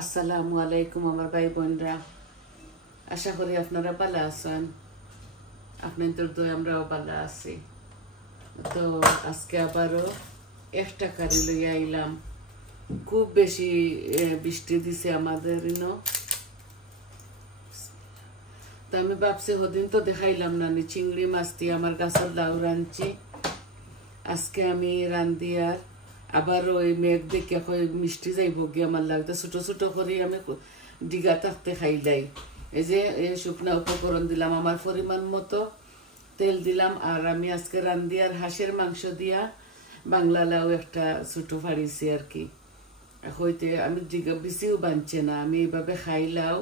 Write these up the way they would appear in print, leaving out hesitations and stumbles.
আসসালামু আলাইকুম আমার ভাই বোনরা, আশা করি আপনারা ভালো আছেন। আপনাদের দোয়া আমরাও ভালো আছি। তো আজকে আবারও একটা কারি লইয়া আইলাম। খুব বেশি বৃষ্টি দিছে আমাদের তো আমি ভাবছি হদিন তো দেখাইলাম না, চিংড়ি মাছ দিয়ে আমার গাছের লাউ রাঁধছি। আজকে আমি রান্ধি আর আবার ওই মেঘ দেখে মিষ্টি যাইব গিয়ে আমার লাগতে ছোট ছোট করে আমি ডিগা থাকতে খাইলাই। এই যে শুকনা উপকরণ দিলাম, আমার পরিমাণ মতো তেল দিলাম। আর আমি আজকে রান্ধি আর হাঁসের মাংস দিয়া বাংলা লাউ একটা ছোট ফাড়িছি আর কি। হইতে আমি ডিগা বেশিও বানছে না, আমি এইভাবে খাইলাও।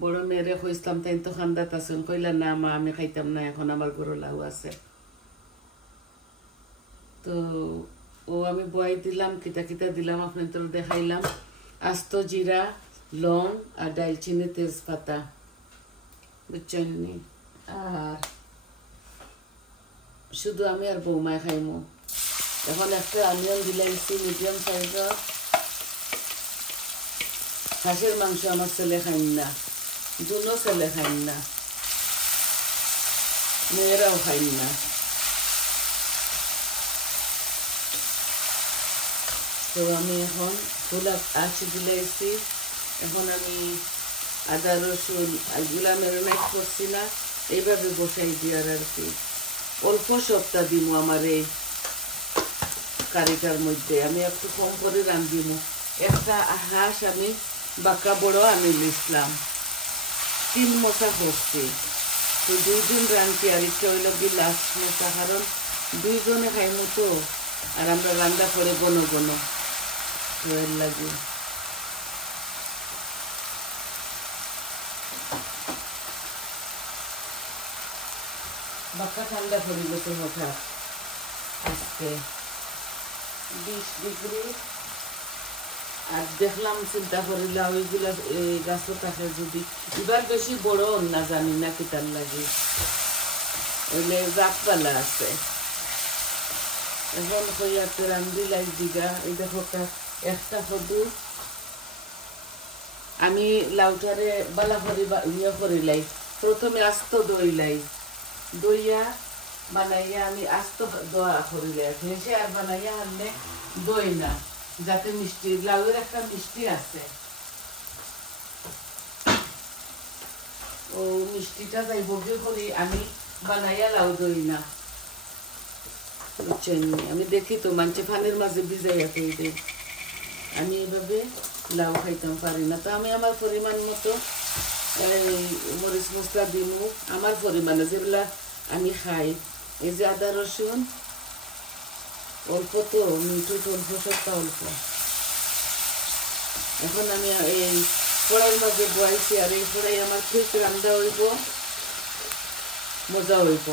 বড় মেয়েরে কইসলাম, তাই তো খান্দাত আছেন, কইলা না মা আমি খাইতাম না, এখন আমার গরু লাউ আছে। তো ও আমি বয়াই দিলাম, কিতা কিতা দিলাম আপনাদের দেখাইলাম। আস্ত জিরা, লং আর ডালচিনি, তেজপাতা, বুঝছেন। আর শুধু আমি আর বৌমায় খাইমু। এখন একটা অনিয়ন দিলাইছি মিডিয়াম সাইজের। হাঁসের মাংস আমার ছেলে খাইন না, দুনো ছেলে খাইন না, মেয়েরাও খাইন না। তো আমি এখন ফুল আঁচ দিলাইছি। এখন আমি আদা রসুন এগুলা ম্যারিনেট করছি না, এইভাবে বসাই দিয়ার আর কি। অল্প সপ্তাহ দিমু আমার এই কারিটার মধ্যে, আমি একটু কম করে রান্ধিমু। একটা হাঁস আমি বাঁকা বড় আমি লিখলাম 3 মশা করছি। তো 2 দিন রাঁধছি, আর একটা হইল কি লাস্ট মশা, কারণ 2 জনে খাইমু তো, আর আমরা রান্না করে ঘন ঘন লাগে। বাক্কা ঠান্ডা পড়ে গেছে হঠাৎ, আজকে 20 ডিগ্রি। আর দেখলাম চিন্তা করিলা ওইগুলা গাছও থাকে, যদি এবার বেশি বড় না জানি না কিতার লাগে, ওইলে গাছপালা আছে। এখন হইয়াতে রান্ধি লাই দিগা। এই দেখো একটা সদু আমি লাউটারে বালা করি ইয়ে করিলাই। প্রথমে আস্ত দইলাই, দইয়া বানাইয়া আমি আস্ত দোয়া করিলাই, ভেসে আর বানাইয়া আনলে দই না, যাতে মিষ্টি লাউয়ের একটা মিষ্টি আছে, ও মিষ্টিটা যাইব গিয়ে করি আমি বানাইয়া লাউ দই না। বুঝছেন, আমি দেখি তো মানছে ফানের মাঝে ভিজাইয়া কই দেয়, আমি এভাবে লাউ খাইতাম পারি না। তো আমি আমার পরিমাণ মতো মরিচ মশলা দিমু, আমার পরিমাণে যেগুলা আমি খাই। এই যে আদা রসুন অল্প, তো মিঠু অল্প, সবটা অল্প। এখন আমি এই কড়াইয়ের মাঝে বয়াইছি, আর এই কড়াই আমার ঠিক রান্না হইব, মজা হইব।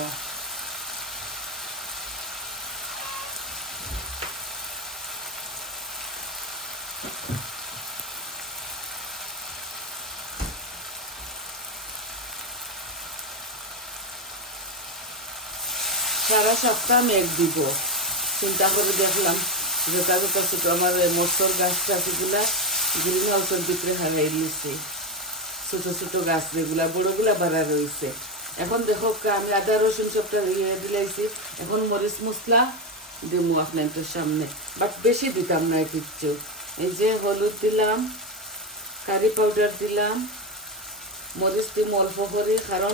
সারা সপ্তাহ মেঘ দিব, চিন্তা করে দেখলাম যেটা যেটা ছোটো আমার মটর গাছটা সেগুলা গ্রিন হাউসের ভিতরে হারাই দিয়েছি। ছোটো ছোটো গাছ যেগুলা, বড়োগুলা বাড়া রয়েছে। এখন দেখো আমি আদা রসুন সবটা দিলাইছি। এখন মরিচ মশলা দিমু আপনাদের সামনে, বাট বেশি দিতাম না কিচ্ছু। এই যে হলুদ দিলাম, কারি পাউডার দিলাম, মরিচ দিমু অল্প করে, কারণ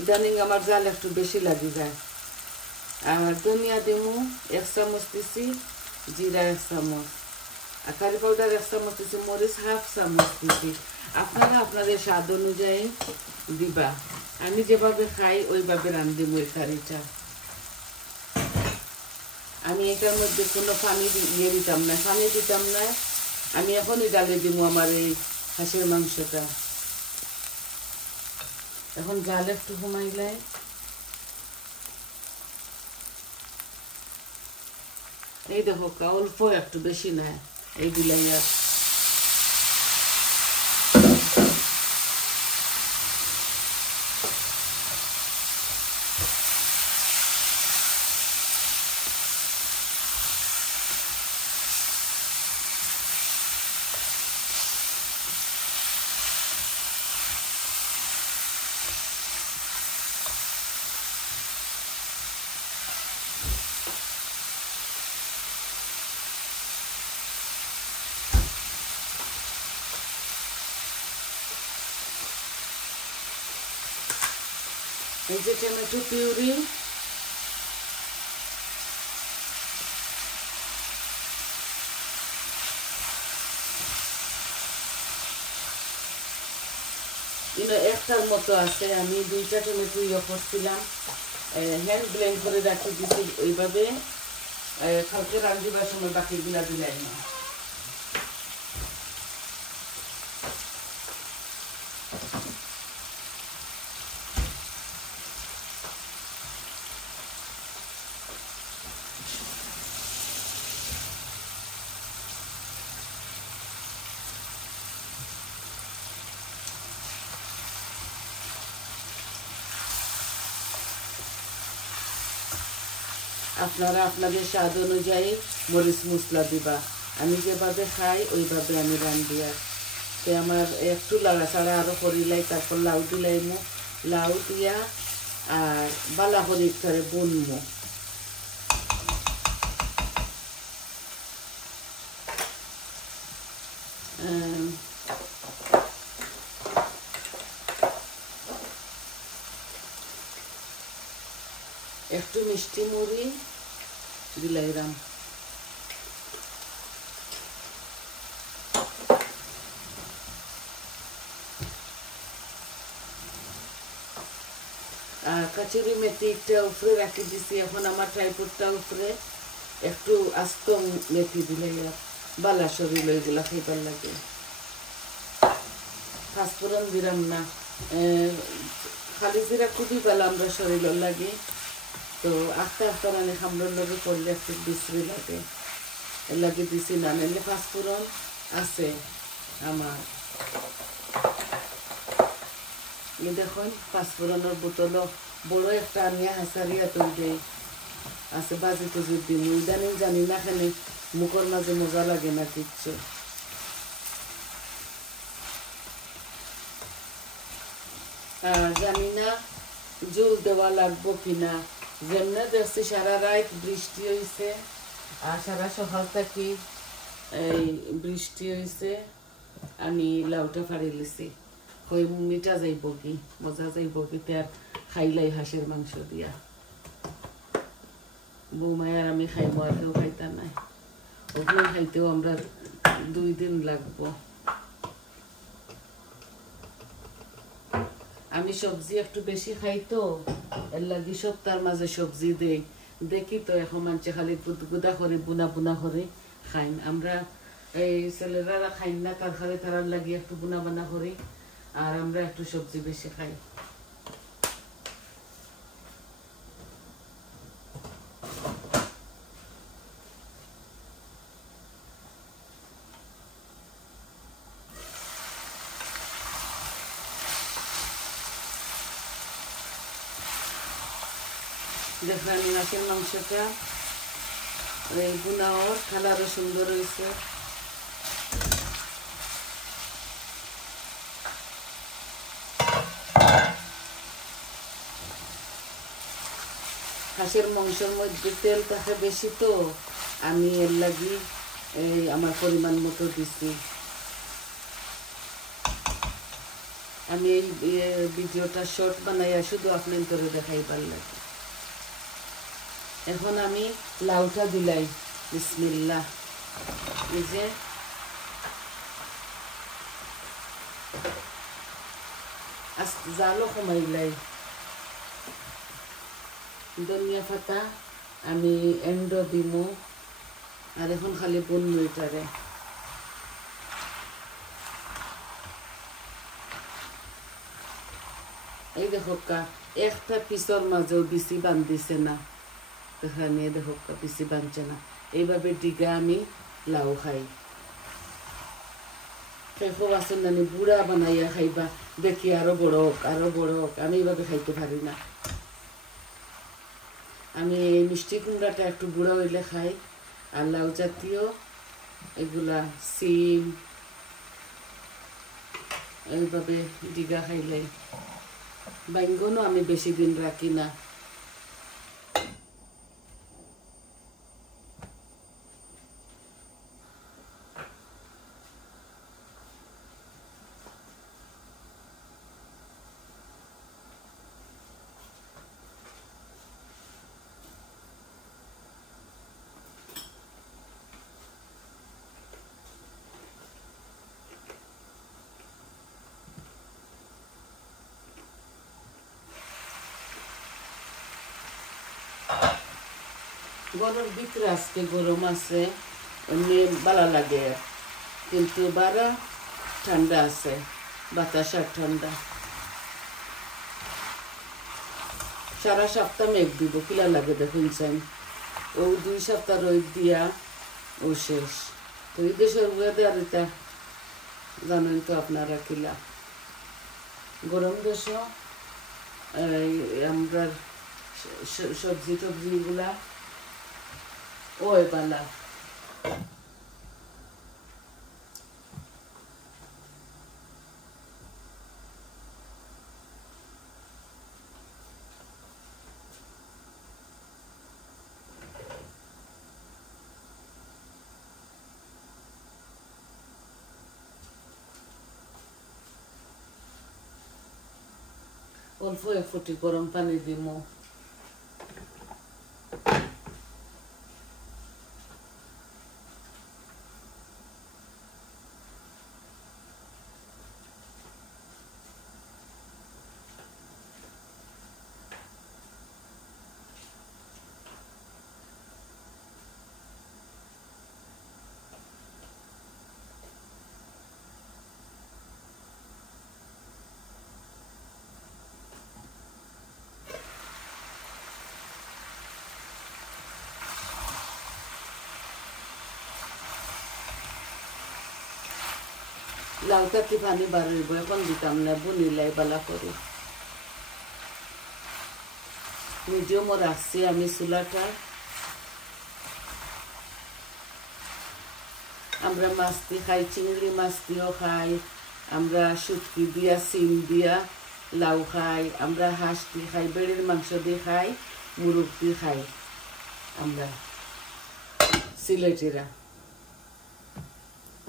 ইদানিং আমার জাল একটু বেশি লাগি যায়। আর ধনিয়া দিমু 1 চামচ দিছি, জিরা 1 চামচ, আর কারি পাউডার 1 চামচ দিছি, মরিচ 1/2 চামচ দিছি। আপনারা আপনাদের স্বাদ অনুযায়ী দিবা। আমি যেভাবে খাই ওইভাবে রান্ধিব এই কারিটা। আমি এটার মধ্যে কোনো পানি দিতাম না, পানি দিতাম না। আমি এখনই ডালে দিব আমার এই হাঁসের মাংসটা। এখন জাল একটু কমাইলাই, এই দেখো অল্প একটু, বেশি না, এই দিলাই। আর এই যে টমেটো পিউরি, একটার মতো আছে, আমি 2টা টমেটো ইয়ে করছিলাম, হ্যান্ড ব্লেন্ড করে রাখি দিছি, ওইভাবে কালকে রান্ধিবার সময় বাকিগুলা দিলাই না। আপনারা আপনাদের স্বাদ অনুযায়ী মরিচ মশলা দিবা, আমি যেভাবে খাই ওইভাবে আমি রান্ধি। আর তো আমার একটু লাড়াচাড়া আরও করিলাই, তারপর লাউ দিলাইমো, লাউ দিয়া আর বালা করে করে বুনমো। একটু মিষ্টি মুড়ি দিলাইরাম, আর কাচুরি মেথিটা উপরে রাখি দিছি। এখন আমার ট্রাইপডটা উপরে একটু আস্ত মেথি দিলে বালা শরীর ওইগুলা খাইবার লাগে। ফাঁসফোড়ন দিলাম না, খালি জিরা খুবই ভালো আমরা শরীরের লাগে। তো আস্তে আস্তে মানে খামড়ের লগে করলে একটু বিশ্রী লাগে, এর লাগে দিছি না, নাহলে ফাঁসফোড়ন আছে আমার। এই দেখুন পাঁচফোড়নের বোতলও বড় একটা আনিয়া হাসারিয়া তৈরি আছে, বাজি টুজি দিন ইদানিং জানি না খালি মুখের মাঝে মজা লাগে না কিচ্ছু। জানি না জল দেওয়া লাগবো কিনা, যেমনে দেখছি সারা রাত বৃষ্টি হয়েছে আর সারা সকাল থেকে এই বৃষ্টি হয়েছে, আমি লাউটা ফাড়ি লিছি, কই মিঠা যাইব কি মজা যাইব কি, তার খাইলাই হাঁসের মাংস দিয়া। বৌমায় আর আমি খাইব, আর কেউ খাইতা নাই, ওখানে খাইতেও আমরা 2 দিন লাগবো। আমি সবজি একটু বেশি খাই তো, এর লাগি সপ্তাহের মাঝে সবজি দেই, দেখি তো এখন মানুষে খালি গুদা করে বুনা বুনা করে খাইন, আমরা এই ছেলেরা খাইন না, তার খালি তারার লাগি একটু বুনা বানা করি, আর আমরা একটু সবজি বেশি খাই। দেখেন মাছের মাংসটা এই বুনাওর কালারও সুন্দর হয়েছে। হাঁসের মাংসের মধ্যে তেল থাকে বেশি, তো আমি এর লাগি এই আমার পরিমাণ মতো দিচ্ছি। আমি এই ভিডিওটা শর্ট বানাইয়া শুধু আপনার করে দেখাইবার লাগে। এখন আমি লাউটা দিলাই, বিসমিল্লাহ। এই যে জালও কমাইলাই, ধনিয়া পাতা আমি এন্ড দিমু, আর এখন খালি বুনমু এটারে। এই দেখো একটা পিসর মাঝেও বিচি বান্ধিছে না, এখানে দেখো বিচি বাঁধছে না। এইভাবে ডিগা আমি লাউ খাই। খুব আছে নানি বুড়া বানাইয়া খাইবা, দেখি আরো বড় হোক আরো বড় হোক, আমি এইভাবে খাইতে পারি না। আমি এই মিষ্টি কুমড়াটা একটু বুড়া হইলে খাই, আর লাউ জাতীয় এগুলা সিম এইভাবে ডিগা খাইলে। বাইঙ্গনও আমি বেশি দিন রাখি না। ঘরের ভিতরে আজকে গরম আছে, এমনি ভালো লাগে, কিন্তু বারা ঠান্ডা আছে, বাতাস আর ঠান্ডা। সারা সপ্তাহ মেঘ দিব, কিলা লাগে দেখুন চাই। ও 2 সপ্তাহ রোদ দিয়া ও শেষ। তো এই দেশের ওয়েদার এটা জানেন তো আপনারা কিলা গরম দেশ। আমরা সবজি টবজিগুলা ওই বালা অল্প 1 ফুটি গরম পানি দিব। লাউটা কি পানি বার হইব, এখন দিতাম না, বনিলাই বালা করে। মিডিয়ামও রাখছি আমি চুলাটা। আমরা মাছ দিয়ে খাই, চিংড়ি মাছ দিয়েও খাই, আমরা শুটকি দিয়া সিম দিয়া লাউ খাই, আমরা হাঁস দিয়ে খাই, বেড়ের মাংস দিয়ে খাই, মুরগ দিয়ে খাই আমরা সিলেটিরা।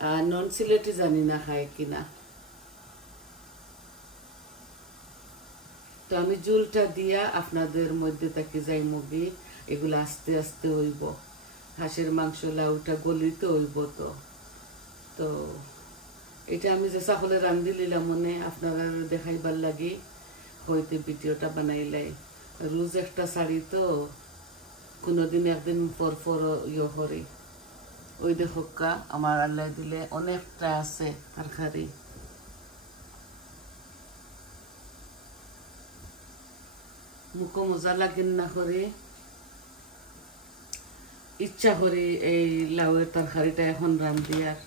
আর নন সিলেটি জানি না খায় কিনা। তো আমি জুলটা দিয়া আপনাদের মধ্যে তাকে যাই মুগি, এগুলো আস্তে আস্তে হইব। হাঁসের মাংস লাউটা গলিতে হইব। তো তো এটা আমি যে সকলে রান্ধি লিলাম মনে আপনারা দেখাইবার লাগি হইতে ভিডিওটা বানাইলাই। রোজ একটা শাড়ি তো কোনোদিন একদিন পর পর ইয়ে করি। ওই দেখোকা আমার আল্লাহ দিলে অনেকটা আছে তরকারি। মুখো মজা লাগেন না করে ইচ্ছা করি এই লাউয়ের তরকারিটা এখন রান্ধি। আর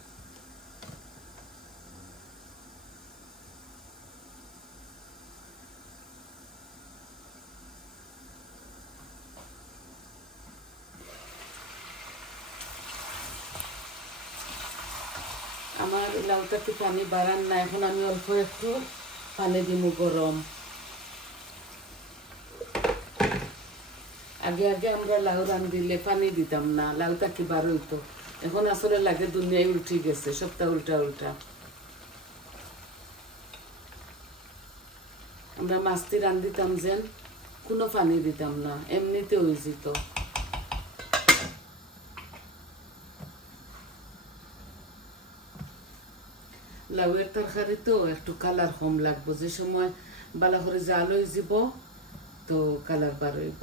আমার লাউটা একটু পানি বাড়ান না, এখন আমি অল্প একটু পানি দিব গরম। আগে আগে আমরা লাউ রান্ধিলে পানি দিতাম না, লাউটা কি বার হইতো। এখন আসলে লাগে দুনিয়ায় উল্টে গেছে, সবটা উল্টা উল্টা। আমরা মাছটি রান্ধিতাম যেন কোনো পানি দিতাম না, এমনিতে হয়ে যেত। লাউয়ের তরকারি তো একটু কালার কম লাগবো, যে সময় বালা করে জাল হয়ে যাব তো কালার বার হইব।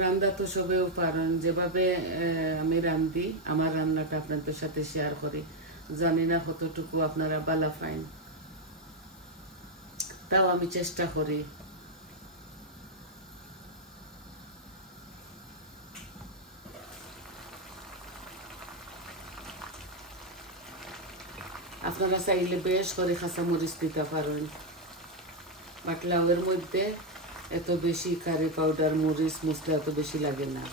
রান্না তো সবেও পারেন, যেভাবে আমি রান্ধি আমার রান্নাটা আপনাদের সাথে শেয়ার করি। জানি না কতটুকু আপনারা বালা পাইন, তাও আমি চেষ্টা করি। আপনারা চাইলে বেশ করে কাঁচামরিচ দিতে পারেন, বাট লাউয়ের মধ্যে এত বেশি কারি পাউডার মরিচ মশলা এত বেশি লাগে না।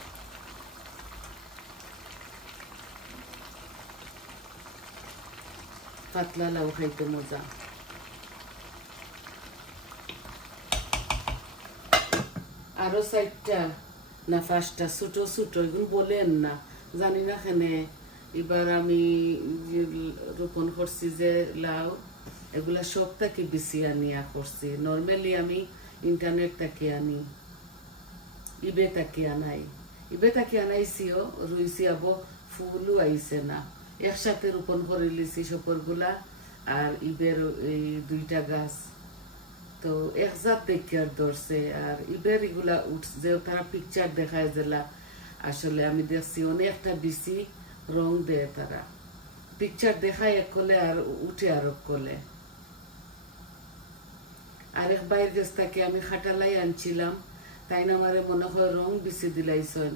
পাতলা লাউ খাইতে মজা। আরো 4টা না 5টা ছোট ছোট, এগুলো বলেন না জানি না কেনে। এবার আমি রোপণ করছি যে লাউ, এগুলা সব থেকে বেশি আনিয়া করছি। নর্মালি আমি ইন্টারনেট থেকে আনি, ইবে থেকে আনাই। ইবে থেকে আনাইছিও, রুইছি, আবো ফুলও আইছে না। একসাথে রোপণ করে লিছি সপরগুলা, আর ইবের এই 2টা গাছ তো একজাত দেখে আর ধরছে আর ইবের এগুলা যে তারা পিকচার দেখায় যেলা আসলে আমি দেখছি অনেকটা বেশি রং দেয় তারা পিকচার দেখায় এক কলে আর উঠে আর কলে আরেক বাইর কাছ থেকে আমি খাটালাই আনছিলাম তাই না আমারে মনে হয় রং বেশি দিলাইছেন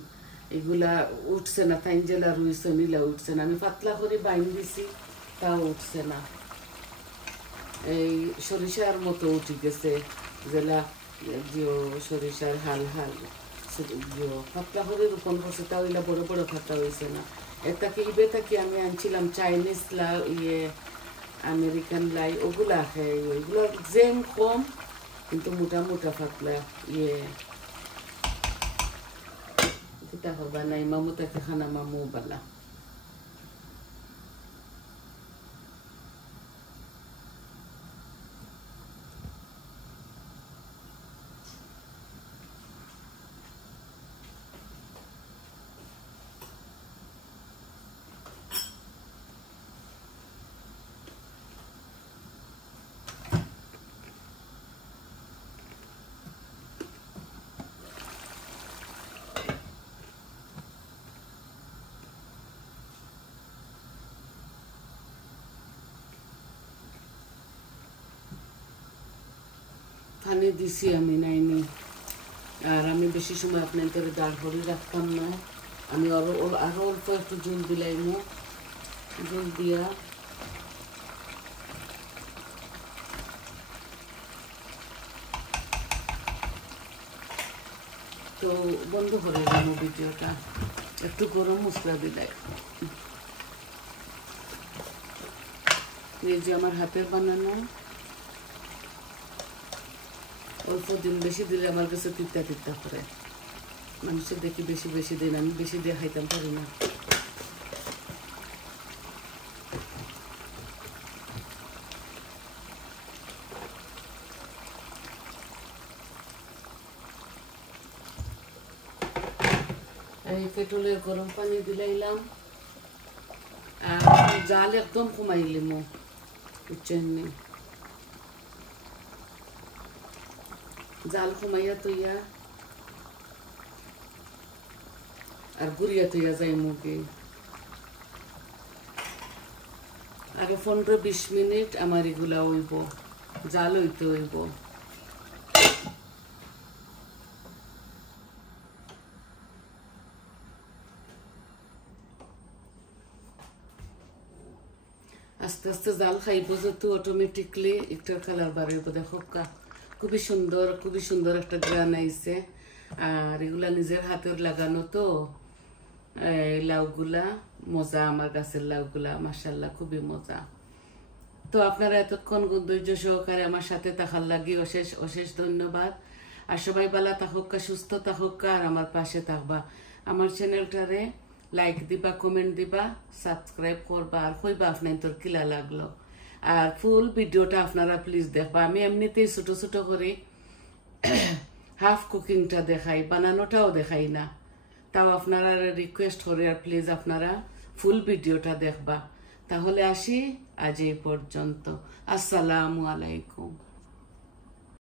এগুলা উঠছে না তাই জেলা রুইছেন ইলা উঠছে না আমি পাতলা করে বাইন দিছি তাও উঠছে না এই সরিষার মতো উঠে গেছে জেলা সরিষার হাল হাল পাতলা করে রোপণ করছে তাও এলা বড় বড় পাতা হয়েছে না এটাকে ইবে থাকি আমি আনছিলাম চাইনিজ লাউ আমেরিকান লাই ওগুলা খাই ওইগুলো জেম কম কিন্তু মোটা মোটা পাতলা kita haba na imamu take khana mamu bala পানি দিছি আমি নাইনি আর আমি বেশি সময় আপনাদের দাঁড় করে রাখতাম না আমি আরো অল্প একটু জল দিলাইমু জল দিয়া তো বন্ধ করে দিলাম ভিডিওটা একটু গরম মশলা দিলাই এই যে আমার হাতের বানানো অল্প দিন বেশি দিলে আমার কাছে তিতা তিতা করে মানুষের দেখি বেশি বেশি দিন আমি বেশি দিয়ে খাইতাম পারি না এই পেট্রোলের গরম পানি দিলাইলাম আর জাল একদম কমাইলাম বুঝছেন জাল কমাইয়া তৈয়া আর গুড়িয়া তৈয়া যাই মুগে আরো 15-20 মিনিট আমার এগুলা হইব জাল হইতে হইব আস্তে আস্তে জাল খাইব যত অটোমেটিকলি একটার কালার বাড়াইব দেখো খুবই সুন্দর একটা গ্রান আইছে আর এগুলা নিজের হাতের লাগানো তো লাউগুলা মজা আমার গাছের লাউগুলা মাশাআল্লাহ খুবই মজা তো আপনারা এতক্ষণ ধৈর্য সহকারে আমার সাথে থাকার লাগি অশেষ অশেষ ধন্যবাদ আর সবাই ভালো থাকুক সুস্থ থাকুক আর আমার পাশে থাকবা আমার চ্যানেলটারে লাইক দিবা কমেন্ট দিবা সাবস্ক্রাইব করবা আর কইবা আপনাদের কিলা লাগলো আর ফুল ভিডিওটা আপনারা প্লিজ দেখবা আমি এমনিতেই ছোট ছোট করে হাফ কুকিংটা দেখাই বানানোটাও দেখাই না তাও আপনারা রিকোয়েস্ট করে আর প্লিজ আপনারা ফুল ভিডিওটা দেখবা তাহলে আসি আজ এই পর্যন্ত আসসালামু আলাইকুম